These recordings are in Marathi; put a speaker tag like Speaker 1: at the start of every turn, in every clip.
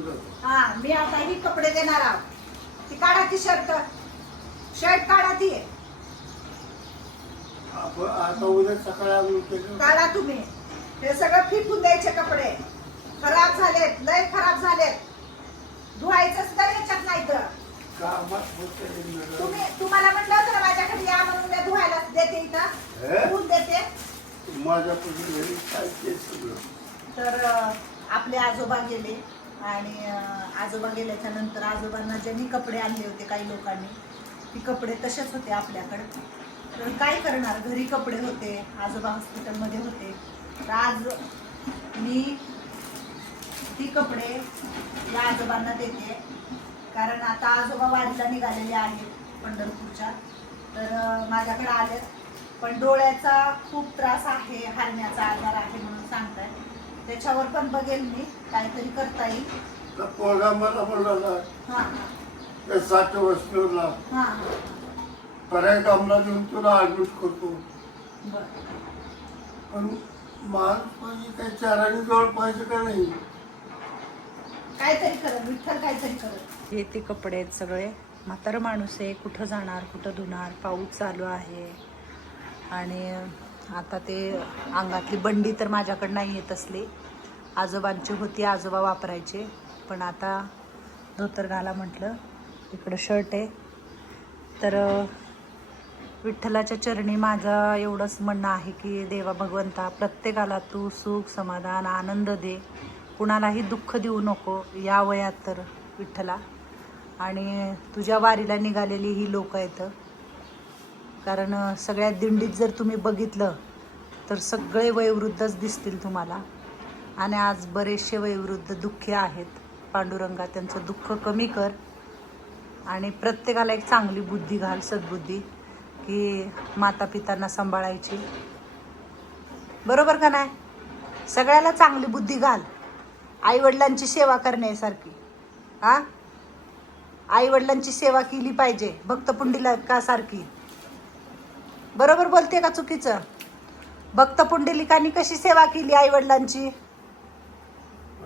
Speaker 1: जातो
Speaker 2: हा मी आता ही कपडे देणार आहोत. ती काढा ती शर्ट. शर्ट काढा ती
Speaker 1: आता उद्या सकाळी
Speaker 2: काढा तुम्ही. हे सगळं फिकून द्यायचे कपडे. खराब झालेत लय खराब झालेत. धुवायचं सुद्धा याच्यात नाही तर. तुम्ही तुम्हाला म्हटलं होतं माझ्याकडे या म्हणून मी धुवायला देते? इथं. देते.
Speaker 1: सगळं.
Speaker 2: तर आपले आजोबा गेले आणि आजोबा गेल्याच्यानंतर आजोबांना ज्यांनी कपडे आणले होते काही लोकांनी ती कपडे तसेच होते आपल्याकडे. तर काय करणार? घरी कपडे होते आजोबा हॉस्पिटलमध्ये होते. तर आज मी ती कपडे या आजोबांना देते. कारण आता आजोबा वारीला निघालेले आहेत पंढरपूरच्या. तर माझ्याकडे आले पण डोळ्याचा खूप त्रास आहे हारण्याचा आजार आहे म्हणून सांगताय त्याच्यावर पण बघेल मी काहीतरी करता येईल.
Speaker 1: तर पोरगा मला बोलला
Speaker 2: हा.
Speaker 1: त्या साठ वस्तूला
Speaker 2: हा हा.
Speaker 1: पर्याय कामला देऊन तुला ऍडमिट करतो.
Speaker 2: बरं.
Speaker 1: पण माणूस पाहिजे काही चाराने जवळ पाहिजे का नाही?
Speaker 2: काहीतरी करत विठ्ठल काहीतरी करत. हे ते कपडे आहेत सगळे. म्हातारं माणूस आहे. कुठं जाणार कुठं धुणार पाऊस चालू आहे. आणि आता ते अंगातली बंडी तर माझ्याकडं नाही येत असली. आजोबांची होती आजोबा वापरायचे. पण आता धोतर घाला म्हटलं इकडं शर्ट आहे. तर विठ्ठलाच्या चरणी माझं एवढंच म्हणणं आहे की देवा भगवंता प्रत्येकाला तू सुख समाधान आनंद दे. कुणालाही दुःख देऊ नको या वयात तर विठ्ठला. आणि तुझ्या वारीला निघालेली ही लोक आहेत. कारण सगळ्या दिंडीत जर तुम्ही बघितलं तर सगळे वयोवृद्धच दिसतील तुम्हाला. आणि आज बरेचसे वयोवृद्ध दुःखी आहेत. पांडुरंगा त्यांचं दुःख कमी कर. आणि प्रत्येकाला एक चांगली बुद्धी घाल सद्बुद्धी की माता पितांना सांभाळायची. बरोबर का नाही? सगळ्याला चांगली बुद्धी घाल. आईवडिलांची सेवा करण्यासारखी. हां आईवडिलांची सेवा केली पाहिजे. भक्त का सारखी बरोबर बोलते का चुकीचं? भक्त पुंडलिकांनी कशी सेवा केली आईवडिलांची?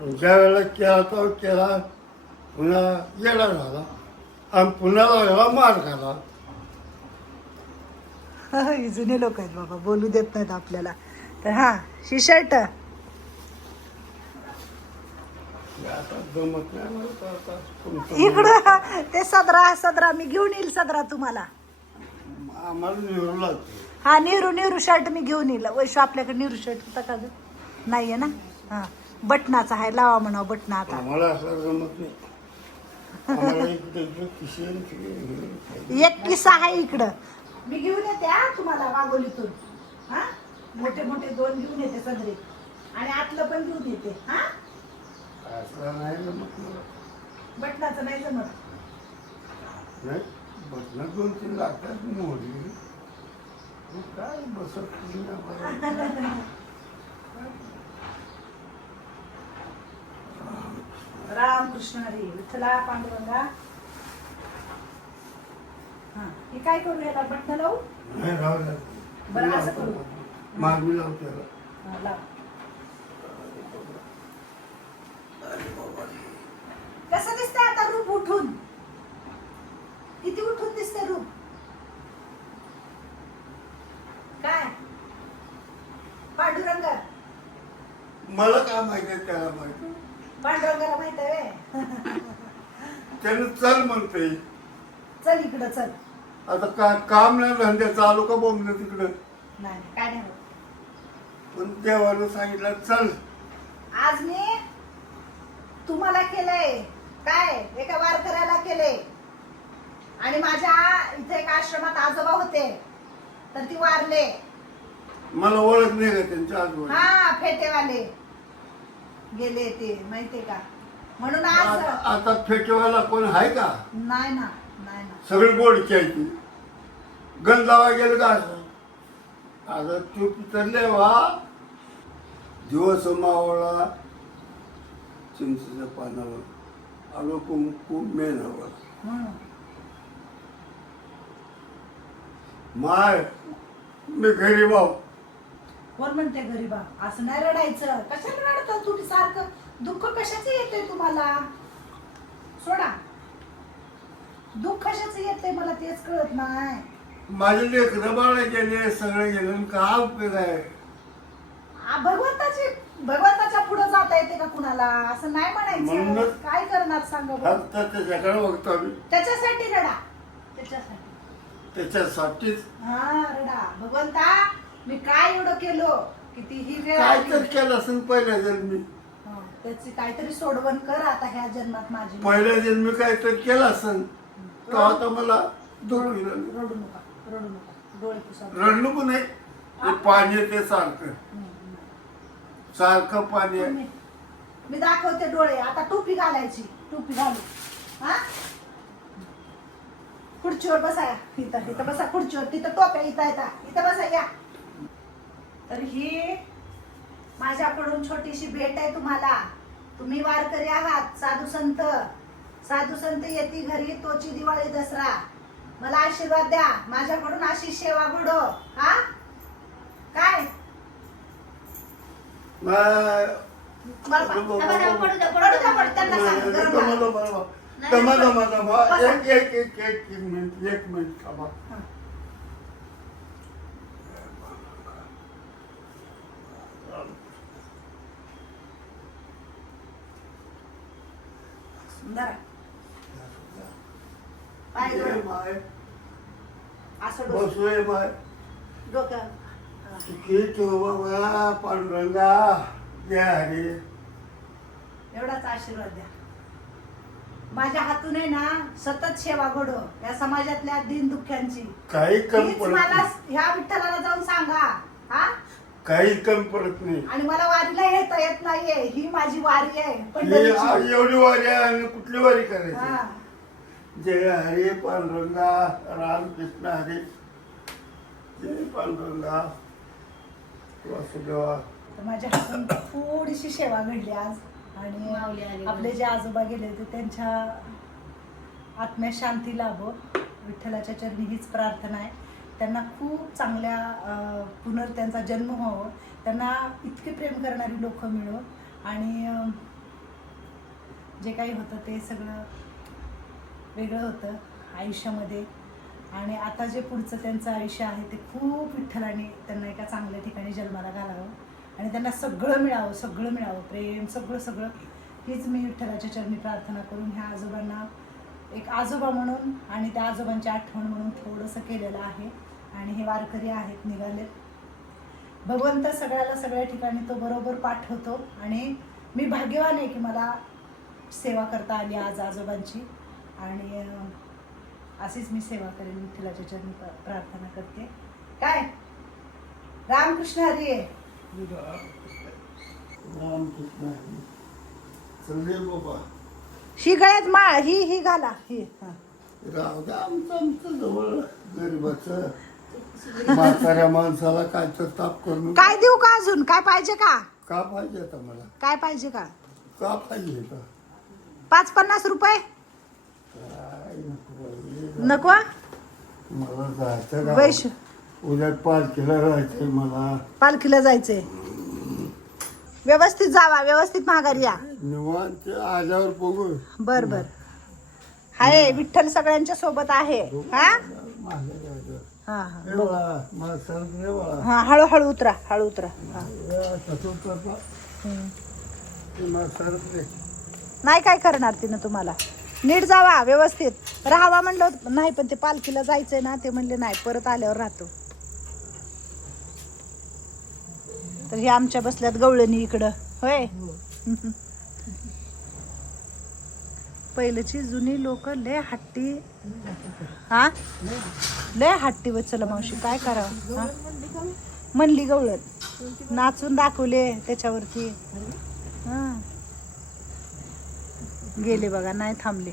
Speaker 1: आणि ज्या वेळेला केला तो केला पुन्हा येडा झाला. आणि पुन्हा मार खाला.
Speaker 2: जुने लोक आहेत बाबा बोलू देत नाहीत आपल्याला. तर हा शी शर्ट. इकडं ते सदरा सदरा मी घेऊन येईल सदरा तुम्हाला.
Speaker 1: आम्हाला निवडला
Speaker 2: हा नेहरू नेहरू शर्ट मी घेऊन येईल. वैशू आपल्याकडे नेहरू शर्ट होता का ग? नाहीये ना? हा. बटनाचा आहे लावा म्हणा बटना आता
Speaker 1: आम्हाला असं जमत नाही. आम्हाला इकडे इकडे किशन हे-
Speaker 2: एक किस्सा आहे इकडं. मी घेऊन येते हा तुम्हाला वागोलीतून हा? मोठे मोठे दोन घेऊन येते सदरे आणि आतलं पण घेऊन येते हा?
Speaker 1: असं नाही जमत मला.
Speaker 2: बटनाचं नाही जमत.
Speaker 1: नाही? बसणं दोन तीन लागतात हे काय बसत आम्हाला.
Speaker 2: रामकृष्ण हरी विठ्ठला पांडुरंगा हा हे काय करू याला बटन लावू
Speaker 1: नाही राहू.
Speaker 2: बरं, असं करू.
Speaker 1: मागणी लावते.
Speaker 2: हा, लाव
Speaker 1: मला काय माहिती आहे त्याला माहिती
Speaker 2: पांडुरंगाला माहीत आहे व्हय?
Speaker 1: त्यानं चल म्हणते.
Speaker 2: चल इकडं चल.
Speaker 1: आता का काम नाही धंदे चालू का बोंबलं तिकडं?
Speaker 2: नाही नाही, काय नाही होत.
Speaker 1: पण देवानं सांगितलं चल.
Speaker 2: आज मी तुम्हाला केलंय. काय? एका वारकऱ्याला केले आणि माझ्या इथे एक आश्रमात आजोबा होते. तर ती वारले.
Speaker 1: मला ओळख नाही का त्यांच्या आजूबाजू
Speaker 2: हा फेटेवाले. गेले ते माहितीये का? म्हणून आज
Speaker 1: आता आता फेटेवाला कोण आहे का?
Speaker 2: नाही ना नाही ना.
Speaker 1: सगळी गोडची आहे ती. गण लावा गेलं का असं? आता तू पितरले वा. दिवस मावळा. चिंचेच्या पानावर. आलो कुंकू मेनावर
Speaker 2: हम्म.
Speaker 1: माय मी घरी भाऊ
Speaker 2: कोण म्हणते गरीबा? असं नाही रडायचं. कशाला रडतं? तुम्ही सारखं दुःख कशाचं येतंय तुम्हाला? सोडा. दुःख कशाचं येतंय मला तेच कळत नाही.
Speaker 1: माझे लेकरं बाळ गेले सगळे गेले आणि काय उपयोग आहे?
Speaker 2: आ, भगवंताची भगवंताच्या पुढे जाता येते का कुणाला? असं नाही म्हणायचं.
Speaker 1: म्हणूनच-
Speaker 2: काय करणार सांगा बरं?
Speaker 1: फक्त त्याच्याकडे बघतो आम्ही.
Speaker 2: त्याच्यासाठी रडा. त्याच्यासाठी.
Speaker 1: त्याच्यासाठीच.
Speaker 2: हा रडा. भगवंता मी काय एवढं केलो किती ही वेळ
Speaker 1: काय
Speaker 2: आली.
Speaker 1: केलं असेल पहिल्या जन्मी.
Speaker 2: हा, त्याची काहीतरी सोडवण कर आता ह्या जन्मात माझी
Speaker 1: पहिल्या जन्मी काय तर केलं असेल. तर आता मला.
Speaker 2: रडू नका रडू नका डोळे पुसा
Speaker 1: रडलो पण नाही. ते पाणी येते सारखं. सारखं पाणी आहे.
Speaker 2: मी मी दाखवते डोळे. आता टोपी घालायची. टोपी घालू. हा? खुर्चीवर बसा. इथं इथं बसा खुर्चीवर. तिथं टोप्या इथं येतात इथं बसा या. तर ही माझ्याकडून छोटीशी भेट आहे तुम्हाला. तुम्ही वारकरी आहात साधू संत. साधू संत येती घरी तोची दिवाळी दसरा. मला आशीर्वाद द्या. माझ्याकडून अशी सेवा घडो. हा? काय?
Speaker 1: मा-
Speaker 2: बरं, बरं.
Speaker 3: थांबा, थांबा, पडू द्या, पडू
Speaker 2: पडू
Speaker 3: द्या.
Speaker 2: द्या, पडू. त्यांना सांग, गरम
Speaker 1: दमा,
Speaker 2: आहे.
Speaker 1: दमा, दमा.
Speaker 3: नाही,
Speaker 1: दमा,
Speaker 3: नाही.
Speaker 1: दमा, दमा.
Speaker 2: बसा.
Speaker 1: एक एक एक एक एक मिनिट एक मिनिट
Speaker 2: असं डोकं- डोकं.
Speaker 1: की पांडुरंगा. हरी.
Speaker 2: एवढाच आशीर्वाद द्या. माझ्या हातून आहे ना सतत सेवा घडो या समाजातल्या दिन दुःख्यांची
Speaker 1: काही कमी
Speaker 2: हीच
Speaker 1: पडत
Speaker 2: मला
Speaker 1: नाही.
Speaker 2: ह्या विठ्ठलाला जाऊन सांगा. हा?
Speaker 1: काही कमी पडत नाही.
Speaker 2: आणि मला वारीला येता येत नाहीये. ही माझी वारी आहे
Speaker 1: ही
Speaker 2: पंढरीची.
Speaker 1: एवढी वारी आहे आणि कुठली वारी करायची?
Speaker 2: हा.
Speaker 1: जय हरी पांडुरंगा रामकृष्ण हरी. जय पांडुरंगा. वासुदेवा.
Speaker 2: तर माझ्या हातून थोडीशी सेवा घडली आज.
Speaker 3: माऊली
Speaker 2: आणि
Speaker 3: आली.
Speaker 2: आपले जे आजोबा गेले होते त्यांच्या आत्म्यात शांती लाभो. विठ्ठलाच्या चरणी हीच प्रार्थना आहे. त्यांना खूप चांगल्या अं, पुनर त्यांचा जन्म व्हावं. त्यांना इतके प्रेम करणारी लोक मिळो आणि जे काही होतं ते सगळं वेगळं होतं आयुष्यामध्ये. आणि आता जे पुढचं त्यांचं आयुष्य आहे ते खूप विठ्ठलाने त्यांना एका चांगल्या ठिकाणी जन्माला घालावं. आणि त्यांना सगळं मिळावं सगळं मिळावं. प्रेम सगळं सगळं. हीच मी विठ्ठलाच्या चरणी प्रार्थना करून ह्या आजोबांना एक आजोबा म्हणून आणि त्या आजोबांची आठवण म्हणून थोडंसं केलेलं आहे. आणि हे वारकरी आहेत निघालेत भगवंत सगळ्याला सगळ्या ठिकाणी तो बरोबर पाठवतो आणि मी भाग्यवान आहे की मला सेवा करता आली आज आजोबांची. आणि अशीच मी सेवा करेन विठ्ठलाच्या चरणी प्रार्थना करते. काय? रामकृष्ण हरी आहे.
Speaker 1: रामकृष्ण हरी बाबा
Speaker 2: ही गळ्यात माळ ही ही घाला. ही
Speaker 1: राहू आमचं आमचं जवळ गरीबाचं. म्हाताऱ्या माणसाला काय तर ताप करून
Speaker 2: काय देऊ का अजून? काय पाहिजे का?
Speaker 1: का पाहिजे आता मला?
Speaker 2: काय पाहिजे का?
Speaker 1: का पाहिजे का
Speaker 2: पाच पन्नास रुपये?
Speaker 1: काय नको बाई.
Speaker 2: नको?
Speaker 1: मला जायचं
Speaker 2: वैश
Speaker 1: का उद्या पालखीला राहायचंय मला.
Speaker 2: पालखीला जायचंय. व्यवस्थित जावा व्यवस्थित माघारी या.
Speaker 1: निवांत आल्यावर बघू.
Speaker 2: बर बर. हाय विठ्ठल सगळ्यांच्या सोबत आहे. हा?
Speaker 1: माझ्या.
Speaker 2: हा हा. हा हळूहळू उतरा हळू उतरा हा. हम्म. नाही काय करणार तिनं तुम्हाला नीट जावा व्यवस्थित राहावा म्हणलं होतं. नाही पण ते पालखीला जायचंय ना ते म्हणले नाही परत आल्यावर राहतो तर हे आमच्या बसल्यात गवळणी इकडं होय पहिलेची जुनी लोक लय हट्टी हा? लय हट्टी वचल मावशी काय करावं हा? म्हणली गवळण. नाचून दाखवले त्याच्यावरती. हा. गेले बघा नाही थांबले.